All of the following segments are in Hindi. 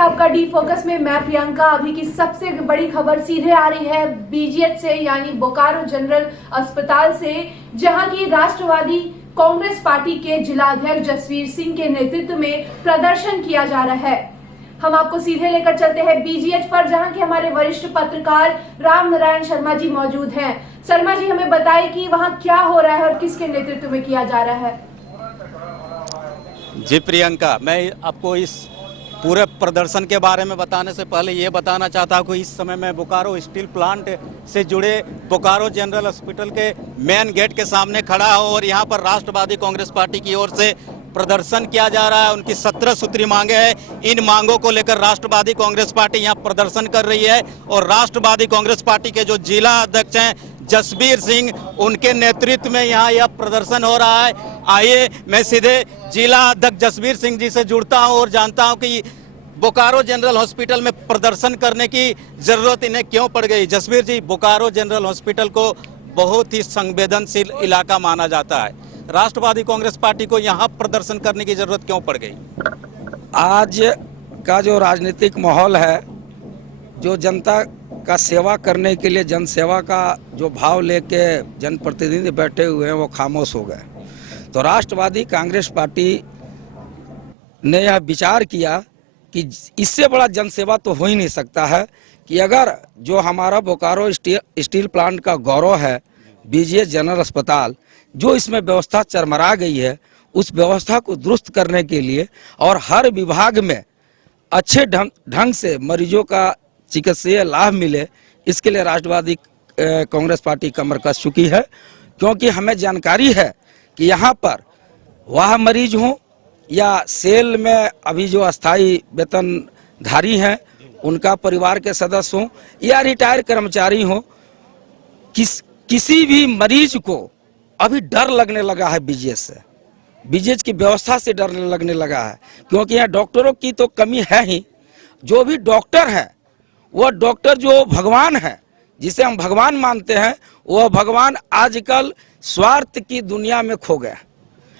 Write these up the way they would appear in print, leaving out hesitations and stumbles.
है आपका डी फोकस में। मैं प्रियंका। अभी की सबसे बड़ी खबर सीधे आ रही है बीजीएच से, यानी बोकारो जनरल अस्पताल से, जहां की राष्ट्रवादी कांग्रेस पार्टी के जिलाध्यक्ष जसवीर सिंह के नेतृत्व में प्रदर्शन किया जा रहा है। हम आपको सीधे लेकर चलते हैं बीजीएच पर, जहां के हमारे वरिष्ठ पत्रकार राम नारायण शर्मा जी मौजूद हैं। शर्मा जी, हमें बताएं कि वहां क्या हो रहा है और किसके नेतृत्व में किया जा रहा है। जी प्रियंका, मैं आपको इस पूरे प्रदर्शन के बारे में बताने से पहले ये बताना चाहता हूँ कि इस समय मैं बोकारो स्टील प्लांट से जुड़े बोकारो जनरल हॉस्पिटल के मेन गेट के सामने खड़ा हूँ और यहाँ पर राष्ट्रवादी कांग्रेस पार्टी की ओर से प्रदर्शन किया जा रहा है। उनकी 17 सूत्री मांगे हैं। इन मांगों को लेकर राष्ट्रवादी कांग्रेस पार्टी यहाँ प्रदर्शन कर रही है और राष्ट्रवादी कांग्रेस पार्टी के जो जिला अध्यक्ष हैं जसवीर सिंह, उनके नेतृत्व में यहाँ यह प्रदर्शन हो रहा है। आइए मैं सीधे जिला अध्यक्ष जसवीर सिंह जी से जुड़ता हूँ और जानता हूँ कि बोकारो जनरल हॉस्पिटल में प्रदर्शन करने की जरूरत इन्हें क्यों पड़ गई। जसवीर जी, बोकारो जनरल हॉस्पिटल को बहुत ही संवेदनशील इलाका माना जाता है, राष्ट्रवादी कांग्रेस पार्टी को यहाँ प्रदर्शन करने की जरूरत क्यों पड़ गई? आज का जो राजनीतिक माहौल है, जो जनता का सेवा करने के लिए जनसेवा का जो भाव लेके जनप्रतिनिधि बैठे हुए हैं वो खामोश हो गए। तो राष्ट्रवादी कांग्रेस पार्टी ने यह विचार किया कि इससे बड़ा जनसेवा तो हो ही नहीं सकता है कि अगर जो हमारा बोकारो स्टील प्लांट का गौरव है बीजीएच जनरल अस्पताल, जो इसमें व्यवस्था चरमरा गई है, उस व्यवस्था को दुरुस्त करने के लिए और हर विभाग में अच्छे ढंग से मरीजों का चिकित्सीय लाभ मिले, इसके लिए राष्ट्रवादी कांग्रेस पार्टी कमर कस चुकी है। क्योंकि हमें जानकारी है कि यहाँ पर वह मरीज हों या सेल में अभी जो अस्थाई वेतनधारी हैं उनका परिवार के सदस्य हों या रिटायर कर्मचारी हों, किसी भी मरीज को अभी डर लगने लगा है बीजीएच से, बीजीएच की व्यवस्था से डर लगने लगा है। क्योंकि यहाँ डॉक्टरों की तो कमी है ही, जो भी डॉक्टर है वह डॉक्टर जो भगवान है, जिसे हम भगवान मानते हैं, वह भगवान आजकल स्वार्थ की दुनिया में खो गया।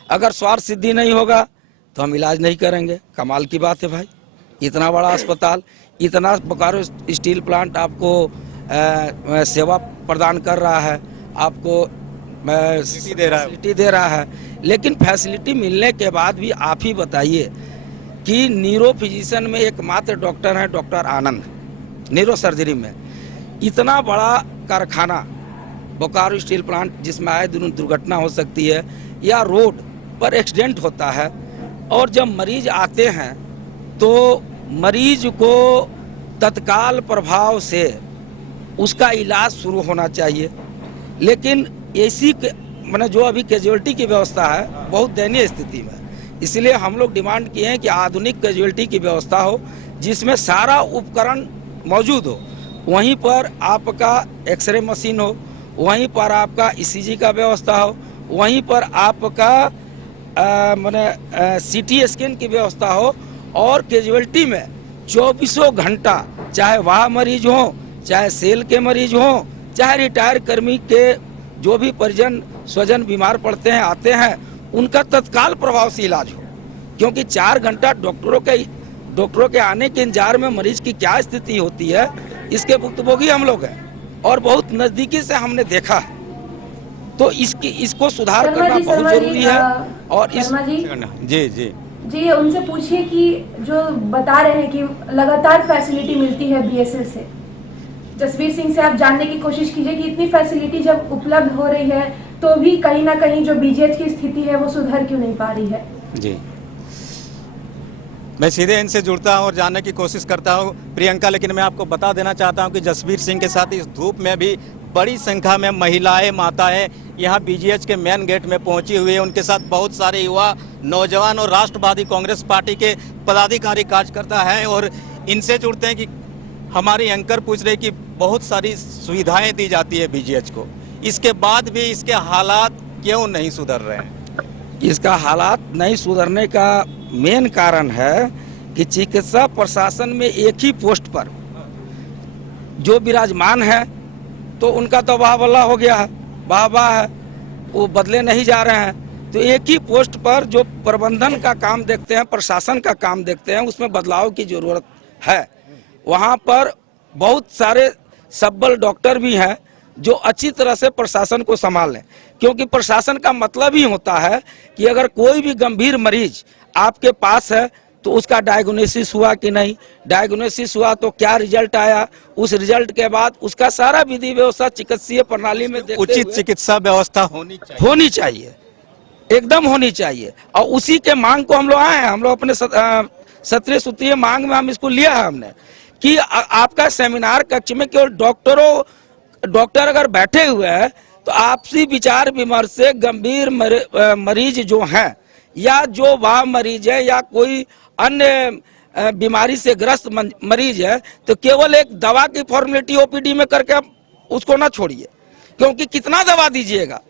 अगर स्वार्थ सिद्धि नहीं होगा तो हम इलाज नहीं करेंगे। कमाल की बात है भाई, इतना बड़ा अस्पताल, इतना बोकारो स्टील प्लांट आपको सेवा प्रदान कर रहा है, आपको फैसिलिटी दे रहा है, लेकिन फैसिलिटी मिलने के बाद भी आप ही बताइए कि न्यूरो फिजिशियन में एकमात्र डॉक्टर हैं डॉक्टर आनंद, न्यूरो सर्जरी में। इतना बड़ा कारखाना बोकारो स्टील प्लांट, जिसमें आए दिन दुर्घटना हो सकती है या रोड पर एक्सीडेंट होता है, और जब मरीज आते हैं तो मरीज को तत्काल प्रभाव से उसका इलाज शुरू होना चाहिए। लेकिन ऐसी मैंने जो अभी कैजुअल्टी की व्यवस्था है बहुत दयनीय स्थिति में, इसलिए हम लोग डिमांड किए हैं कि आधुनिक कैजुअल्टी की व्यवस्था हो, जिसमें सारा उपकरण मौजूद हो। वहीं पर आपका एक्सरे मशीन हो, वहीं पर आपका ईसीजी का व्यवस्था हो, वहीं पर आपका सीटी स्कैन की व्यवस्था हो, और कैजुअल्टी में 24 घंटा, चाहे वह मरीज हो, चाहे सेल के मरीज हो, चाहे रिटायर कर्मी के जो भी परिजन स्वजन बीमार पड़ते हैं आते हैं, उनका तत्काल प्रभाव से इलाज हो। क्योंकि 4 घंटा डॉक्टरों के आने के इंतजार में मरीज की क्या स्थिति होती है, इसके भुक्तभोगी हम लोग हैं और बहुत नजदीकी से हमने देखा है। तो इसको सुधार करना बहुत जरूरी है। और इस जी उनसे पूछिए कि जो बता रहे हैं कि लगातार फैसिलिटी मिलती है बीएसएल से, जसवीर सिंह से आप जानने की कोशिश कीजिए कि इतनी फैसिलिटी जब उपलब्ध हो रही है तो भी कहीं ना कहीं जो बीजीएच की स्थिति है वो सुधर क्यों नहीं पा रही है। जी, मैं सीधे इनसे जुड़ता हूं और जानने की कोशिश करता हूं प्रियंका, लेकिन मैं आपको बता देना चाहता हूं कि जसवीर सिंह के साथ इस धूप में भी बड़ी संख्या में महिलाएं, माताएं यहां बीजीएच के मेन गेट में पहुंची हुई है। उनके साथ बहुत सारे युवा, नौजवान और राष्ट्रवादी कांग्रेस पार्टी के पदाधिकारी कार्यकर्ता हैं। और इनसे जुड़ते हैं कि हमारी एंकर पूछ रहे कि बहुत सारी सुविधाएं दी जाती है बीजीएच को, इसके बाद भी इसके हालात क्यों नहीं सुधर रहे हैं? इसका हालात नहीं सुधरने का मेन कारण है कि चिकित्सा प्रशासन में एक ही पोस्ट पर जो विराजमान है तो उनका तो वाह हो गया है, वाह है, वो बदले नहीं जा रहे हैं। तो एक ही पोस्ट पर जो प्रबंधन का काम देखते हैं, प्रशासन का काम देखते हैं, उसमें बदलाव की जरूरत है, वहाँ पर बहुत सारे सब्बल डॉक्टर भी हैं जो अच्छी तरह से प्रशासन को संभाल लें, क्योंकि प्रशासन का मतलब ही होता है कि अगर कोई भी गंभीर मरीज आपके पास है तो उसका डायग्नोसिस हुआ कि नहीं, डायग्नोसिस हुआ तो क्या रिजल्ट आया, उस रिजल्ट के बाद उसका सारा विधि व्यवस्था चिकित्सीय प्रणाली में देखते उचित हुए चिकित्सा व्यवस्था होनी चाहिए। एकदम होनी चाहिए। और उसी के मांग को हम लोग आए हैं, हम लोग अपने सत्रीय सूत्रीय मांग में हम इसको लिया है हमने कि आपका सेमिनार कक्ष में केवल डॉक्टर अगर बैठे हुए हैं तो आपसी विचार विमर्श से गंभीर मरीज जो हैं या जो वह मरीज है या कोई अन्य बीमारी से ग्रस्त मरीज है तो केवल एक दवा की फॉर्मेलिटी ओपीडी में करके आप उसको ना छोड़िए, क्योंकि कितना दवा दीजिएगा,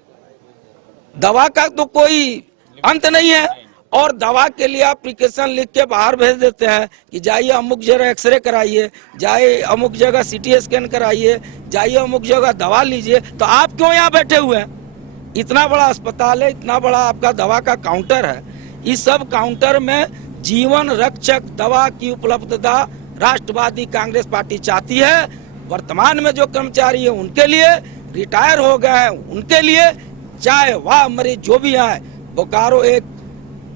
दवा का तो कोई अंत नहीं है। और दवा के लिए आप प्रिकॉशन लिख के बाहर भेज देते हैं कि जाइए अमुक जगह एक्सरे कराइए, जाइए अमुक जगह सीटी स्कैन कराइए, जाइए अमुक जगह दवा लीजिए। तो आप क्यों यहाँ बैठे हुए हैं? इतना बड़ा अस्पताल है, इतना बड़ा आपका दवा का काउंटर है, इस सब काउंटर में जीवन रक्षक दवा की उपलब्धता राष्ट्रवादी कांग्रेस पार्टी चाहती है। वर्तमान में जो कर्मचारी है उनके लिए, रिटायर हो गए हैं उनके लिए, चाहे वह मरीज जो भी आए। बोकारो एक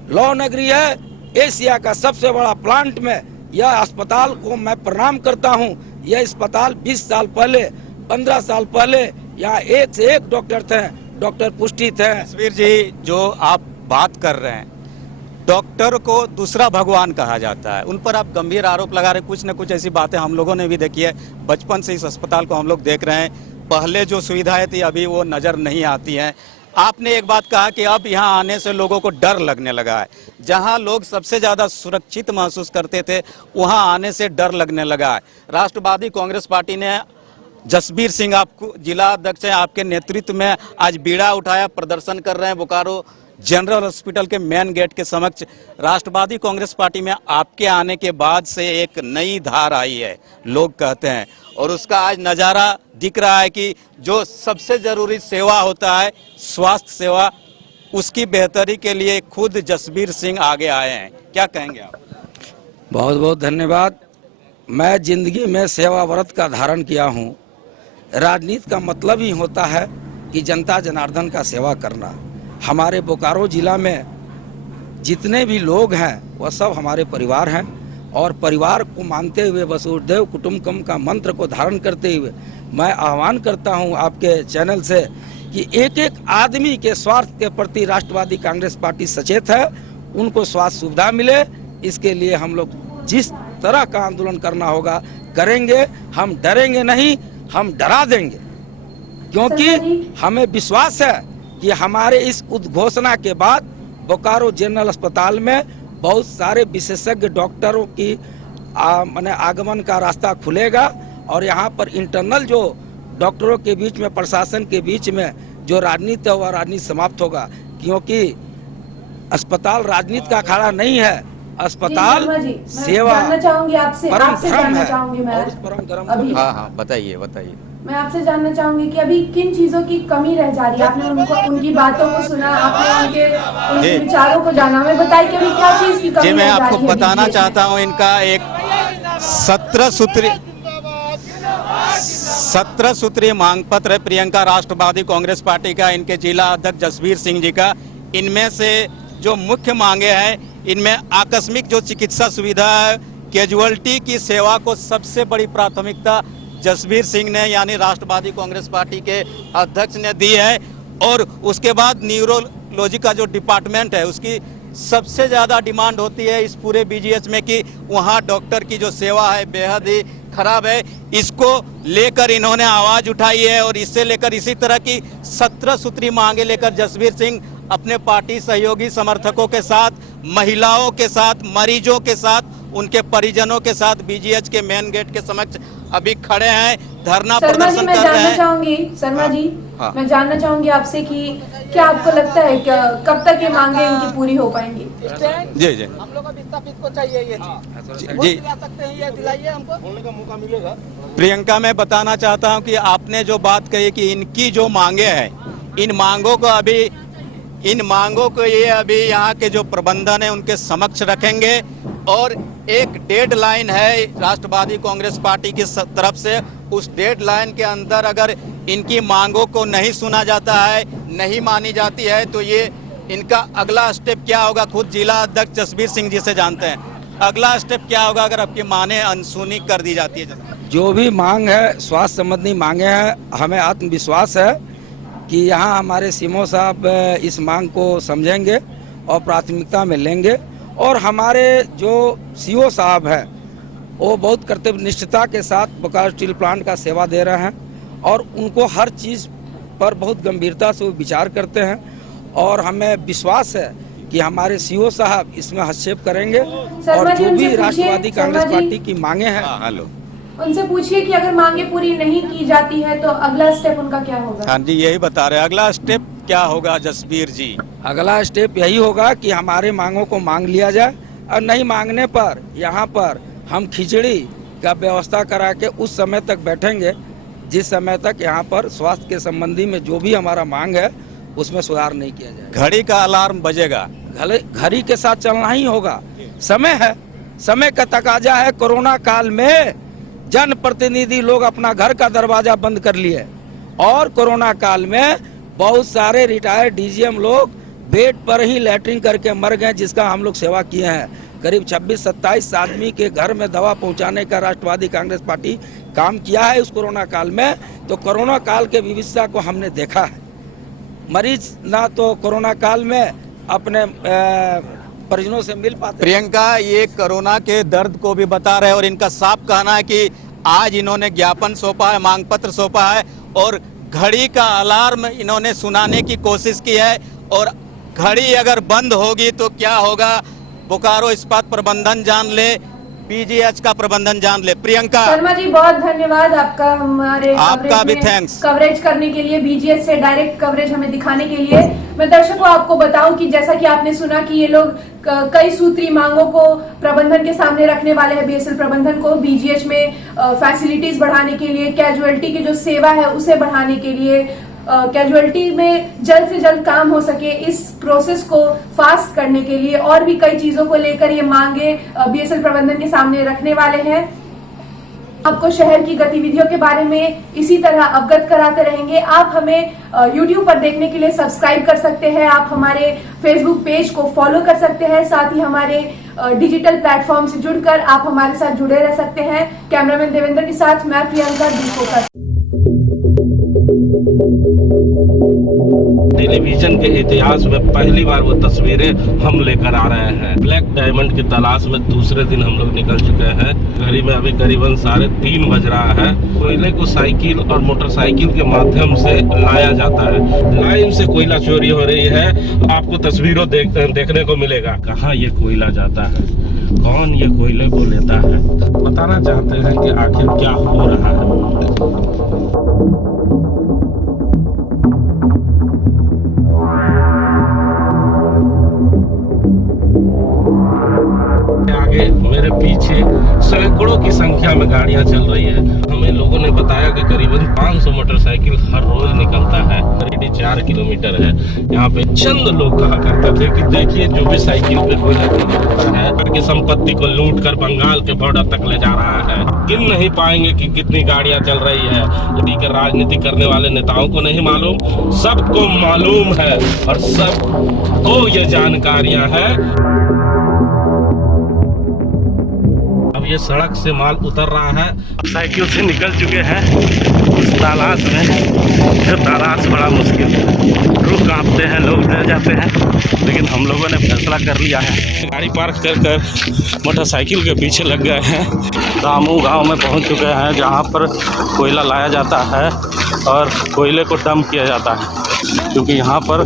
लौ नगरी है, एशिया का सबसे बड़ा प्लांट में यह अस्पताल को मैं प्रणाम करता हूं। यह अस्पताल 20 साल पहले 15 साल पहले यहाँ एक से एक डॉक्टर थे, डॉक्टर पुष्टि थे। तस्वीर जी, जो आप बात कर रहे हैं, डॉक्टर को दूसरा भगवान कहा जाता है, उन पर आप गंभीर आरोप लगा रहे हैं। कुछ न कुछ ऐसी बातें हम लोगों ने भी देखी है, बचपन से इस अस्पताल को हम लोग देख रहे हैं। पहले जो सुविधाएं थी अभी वो नज़र नहीं आती हैं। आपने एक बात कहा कि अब यहाँ आने से लोगों को डर लगने लगा है, जहाँ लोग सबसे ज़्यादा सुरक्षित महसूस करते थे वहाँ आने से डर लगने लगा है। राष्ट्रवादी कांग्रेस पार्टी ने जसबीर सिंह, आपको जिला अध्यक्ष हैं, आपके नेतृत्व में आज बीड़ा उठाया, प्रदर्शन कर रहे हैं बोकारो जनरल हॉस्पिटल के मेन गेट के समक्ष। राष्ट्रवादी कांग्रेस पार्टी में आपके आने के बाद से एक नई धार आई है, लोग कहते हैं, और उसका आज नज़ारा दिख रहा है कि जो सबसे ज़रूरी सेवा होता है स्वास्थ्य सेवा, उसकी बेहतरी के लिए खुद जसबीर सिंह आगे आए हैं। क्या कहेंगे आप? बहुत बहुत धन्यवाद। मैं जिंदगी में सेवा व्रत का धारण किया हूँ। राजनीति का मतलब ही होता है कि जनता जनार्दन का सेवा करना। हमारे बोकारो जिला में जितने भी लोग हैं वह सब हमारे परिवार हैं, और परिवार को मानते हुए वसुधैव कुटुंबकम का मंत्र को धारण करते हुए मैं आह्वान करता हूं आपके चैनल से कि एक एक आदमी के स्वार्थ के प्रति राष्ट्रवादी कांग्रेस पार्टी सचेत है, उनको स्वास्थ्य सुविधा मिले, इसके लिए हम लोग जिस तरह का आंदोलन करना होगा करेंगे। हम डरेंगे नहीं, हम डरा देंगे, क्योंकि हमें विश्वास है कि हमारे इस उद्घोषणा के बाद बोकारो जनरल अस्पताल में बहुत सारे विशेषज्ञ डॉक्टरों की माने आगमन का रास्ता खुलेगा, और यहाँ पर इंटरनल जो डॉक्टरों के बीच में, प्रशासन के बीच में जो राजनीति है वह राजनीति समाप्त होगा, क्योंकि अस्पताल राजनीति का अखाड़ा नहीं है, अस्पताल सेवा जानना चाहूंगी आपसे परम धर्म जानना है। चाहूंगी मैं और उस परम धर्म को हाँ, बताइए। मैं आपसे जानना चाहूंगी कि अभी किन चीजों की कमी रह जा रही है? आपने उनकी बातों को सुना, आपने उनके विचारों को जाना, मैं बताइए कि अभी क्या चीज की कमी जी, मैं रह जा आपको रही है? बताना चाहता हूं, इनका एक 17 सूत्रीय मांग पत्र है प्रियंका राष्ट्रवादी कांग्रेस पार्टी का, इनके जिला अध्यक्ष जसबीर सिंह जी का। इनमें से जो मुख्य मांगे हैं, इनमें आकस्मिक जो चिकित्सा सुविधा है, कैजुअल्टी की सेवा को सबसे बड़ी प्राथमिकता जसबीर सिंह ने यानी राष्ट्रवादी कांग्रेस पार्टी के अध्यक्ष ने दी है। और उसके बाद न्यूरोलॉजी का जो डिपार्टमेंट है उसकी सबसे ज़्यादा डिमांड होती है इस पूरे बीजीएच में कि वहाँ डॉक्टर की जो सेवा है बेहद ही खराब है। इसको लेकर इन्होंने आवाज़ उठाई है, और इससे लेकर इसी तरह की 17 सूत्री मांगे लेकर जसबीर सिंह अपने पार्टी सहयोगी समर्थकों के साथ, महिलाओं के साथ, मरीजों के साथ, उनके परिजनों के साथ बीजीएच के मेन गेट के समक्ष अभी खड़े हैं, धरना प्रदर्शन कर रहे हैं। शर्मा जी, हाँ। मैं जानना चाहूंगी आपसे कि क्या आपको लगता है कि कब तक ये मांगे इनकी पूरी हो पाएंगी? जी जी हम लोग को विस्थापित को चाहिए ये जी दिला सकते हैं, ये दिलाइए, हमको बोलने का मौका मिलेगा। प्रियंका, मैं बताना चाहता हूं कि आपने जो बात कही कि इनकी जो मांगे हैं, इन मांगों को ये अभी यहाँ के जो प्रबंधन है उनके समक्ष रखेंगे, और एक डेडलाइन है राष्ट्रवादी कांग्रेस पार्टी की तरफ से। उस डेडलाइन के अंदर अगर इनकी मांगों को नहीं सुना जाता है, नहीं मानी जाती है, तो ये इनका अगला स्टेप क्या होगा खुद जिला अध्यक्ष जसबीर सिंह जी से जानते हैं। अगला स्टेप क्या होगा अगर आपकी मांगे अनसुनी कर दी जाती है? जो भी मांग है, स्वास्थ्य संबंधी मांगे हैं, हमें आत्मविश्वास है कि यहाँ हमारे सीएमओ साहब इस मांग को समझेंगे और प्राथमिकता में लेंगे। और हमारे जो सीओ साहब हैं वो बहुत कर्तव्य निष्ठता के साथ बोकारो स्टील प्लांट का सेवा दे रहे हैं और उनको हर चीज़ पर बहुत गंभीरता से वो विचार करते हैं और हमें विश्वास है कि हमारे सीओ साहब इसमें हस्तक्षेप करेंगे और जो भी राष्ट्रवादी कांग्रेस पार्टी की मांगे हैं। हेलो, उनसे पूछिए कि अगर मांगे पूरी नहीं की जाती है तो अगला स्टेप उनका क्या होगा? हाँ जी, यही बता रहे हैं अगला स्टेप क्या होगा जसबीर जी। अगला स्टेप यही होगा कि हमारे मांगों को मांग लिया जाए और नहीं मांगने पर यहाँ पर हम खिचड़ी का व्यवस्था करा के उस समय तक बैठेंगे जिस समय तक यहाँ पर स्वास्थ्य के संबंधी में जो भी हमारा मांग है उसमें सुधार नहीं किया जाए। घड़ी का अलार्म बजेगा, घड़ी के साथ चलना ही होगा। समय है, समय का तकाजा है। कोरोना काल में जन प्रतिनिधि लोग अपना घर का दरवाजा बंद कर लिए और कोरोना काल में बहुत सारे रिटायर्ड डीजीएम लोग बेड पर ही लैट्रिन करके मर गए, जिसका हम लोग सेवा किए हैं। करीब 26-27 आदमी के घर में दवा पहुंचाने का राष्ट्रवादी कांग्रेस पार्टी काम किया है उस कोरोना काल में। तो कोरोना काल के विविधता को हमने देखा है। मरीज ना तो कोरोना काल में अपने परिजनों से मिल पाते। प्रियंका, ये कोरोना के दर्द को भी बता रहे हैं और इनका साफ कहना है कि आज इन्होंने ज्ञापन सौंपा है, मांग पत्र सौंपा है और घड़ी का अलार्म इन्होंने सुनाने की कोशिश की है और घड़ी अगर बंद होगी तो क्या होगा बोकारो इस्पात प्रबंधन जान ले, पीजीएच का प्रबंधन जान ले। प्रियंका शर्मा जी, बहुत धन्यवाद आपका हमारे आपका भी थैंक्स कवरेज करने के लिए, बीजीएच से डायरेक्ट कवरेज हमें दिखाने के लिए। मैं दर्शकों आपको बताऊं कि जैसा कि आपने सुना कि ये लोग कई सूत्री मांगों को प्रबंधन के सामने रखने वाले हैं। बीएसएल प्रबंधन को बीजीएच में फैसिलिटीज बढ़ाने के लिए, कैजुअलिटी की जो सेवा है उसे बढ़ाने के लिए, कैजुअलिटी में जल्द से जल्द काम हो सके इस प्रोसेस को फास्ट करने के लिए और भी कई चीजों को लेकर ये मांगे बीएसएल प्रबंधन के सामने रखने वाले हैं। आपको शहर की गतिविधियों के बारे में इसी तरह अवगत कराते रहेंगे। आप हमें YouTube पर देखने के लिए सब्सक्राइब कर सकते हैं, आप हमारे फेसबुक पेज को फॉलो कर सकते हैं, साथ ही हमारे डिजिटल प्लेटफॉर्म से जुड़कर आप हमारे साथ जुड़े रह सकते हैं। कैमरामैन देवेंद्र के साथ मैं प्रियंका दीपोकर। टेलीविजन के इतिहास में पहली बार वो तस्वीरें हम लेकर आ रहे हैं। ब्लैक डायमंड की तलाश में दूसरे दिन हम लोग निकल चुके हैं। घड़ी में अभी करीबन 3:30 बज रहा है। कोयले को साइकिल और मोटरसाइकिल के माध्यम से लाया जाता है। लाइन से कोयला चोरी हो रही है। आपको तस्वीरों देखने को मिलेगा। कहाँ ये कोयला जाता है, कौन ये कोयले को लेता है, बताना चाहते हैं कि आखिर क्या हो रहा है। मेरे पीछे सैकड़ों की संख्या में गाड़ियां चल रही है। हमें लोगों ने बताया कि करीबन 500 मोटरसाइकिल हर रोज निकलता है। करीब 4 किलोमीटर है। यहाँ पे चंद लोग कहा करते थे कि देखिए जो भी साइकिल पे कोई है की संपत्ति को लूट कर बंगाल के बॉर्डर तक ले जा रहा है। गिन नहीं पाएंगे कि कितनी गाड़ियां चल रही है। यदि के राजनीति करने वाले नेताओं को नहीं मालूम, सबको मालूम है और सबको ये जानकारियां है। ये सड़क से माल उतर रहा है। साइकिल से निकल चुके हैं उस तलाश में। जो तलाश बड़ा मुश्किल है, रुक कांपते हैं लोग, डर जाते हैं, लेकिन हम लोगों ने फैसला कर लिया है। गाड़ी पार्क कर मोटरसाइकिल के पीछे लग गए हैं। दामू गांव में पहुंच चुके हैं जहां पर कोयला लाया जाता है और कोयले को डंप किया जाता है, क्योंकि यहाँ पर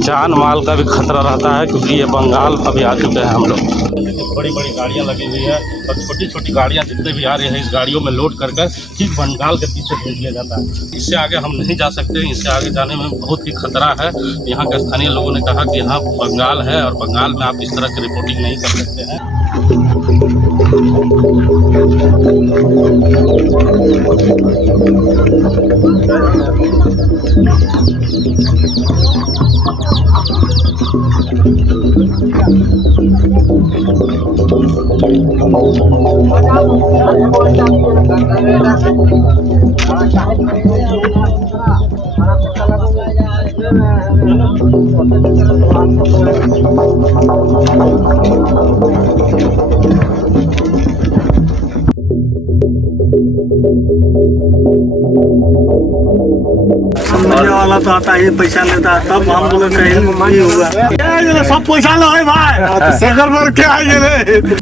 जान माल का भी खतरा रहता है, क्योंकि ये बंगाल अभी आ चुके हैं हम लोग। बड़ी बड़ी गाड़ियाँ लगी हुई है और छोटी छोटी गाड़ियाँ जितने भी आ रही हैं इस गाड़ियों में लोड कर ठीक बंगाल के पीछे भेज दिया जाता है। इससे आगे हम नहीं जा सकते। इससे आगे जाने में बहुत ही खतरा है। यहाँ के स्थानीय लोगों ने कहा कि यहाँ बंगाल है और बंगाल में आप इस तरह की रिपोर्टिंग नहीं कर सकते हैं। समझने वाला तो आता ही पैसा लेता है, तब हम लोग कहीं नहीं होगा सब पैसा लो है भाई शेखर पर क्या है रे